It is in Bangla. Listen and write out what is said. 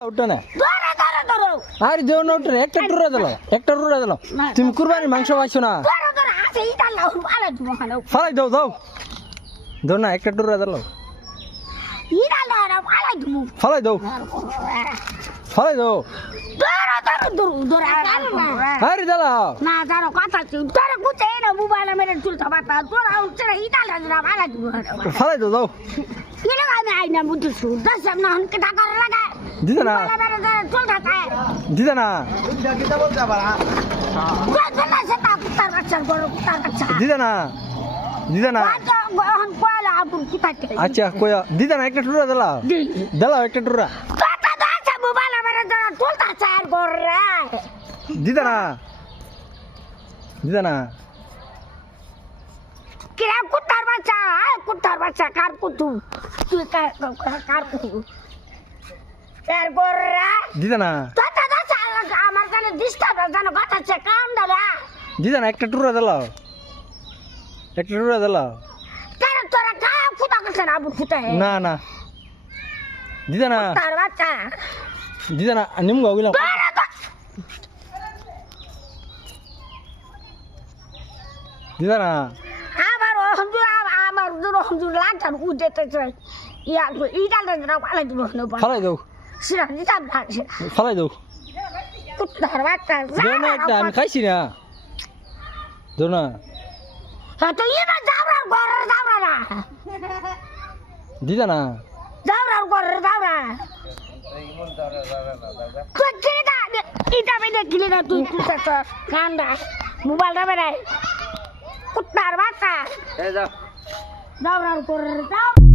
উঠো না আরে দেও না উঠো একটা টুরা দিল তুমি কুরবানি মাংস পাইছো না ফালাই দাও দাও দাও না একটা টুরা দিল ফালাই দাও ফালাই দাও আরে দাও না জানো কথা তোরা গুছে না মোবাইল মেরে চুলতা বাতা তোরা উঠছে না ইতালা না ভালো দিব ফালাই দাও দাও কিরে আমি আইনা বুঝছু দশ না হন কে টাকা লাগা দিদা না চলতা তাই দিদা না না সেটা কুত্তার বাচ্চা বড় কুত্তার বাচ্চা দিদা না দিদা না হন কয়লা আপুর কুতাতে আচ্ছা কয়া দিদা না একটা টুরা দিলাও একটা টুরা টাকা দাও মোবাইল মেরে চলতা চার করে দিদা না কিরা কুত্তার বাচ্চা কার কুতু তুই কার কুতু কার গোররা দিদা না টাকা দাও আমার কানে ডিস্টার্ব জানো কথা চে কাম দাদা দিদা না একটা টুরা দিলাও তারা তোরা কায়া ফুটা করছে না আবু ফুটা না না দিদা না তার বাচ্চা দিদা না নিম গাওগিলাম দিদা না আমার হন্দুর লাগান উঠেতে চাই ইটা না পালাই দিব ফালাই দাও সিরা দিতাম না ফালাই দাও কুত্তার বাচ্চা দাও না একটা আমি খাইছি না দাও না তো এবার যাওয়ার ঘর যাওয়া না দিদা না যাওয়ার ঘর যাওয়া তুই কিনে দা ইটা বেঁধে কিনে দা তুই কান্দা মোবাইলটা বেড়ায় কুত্তার বাচ্চা যাওয়ার ঘর যাও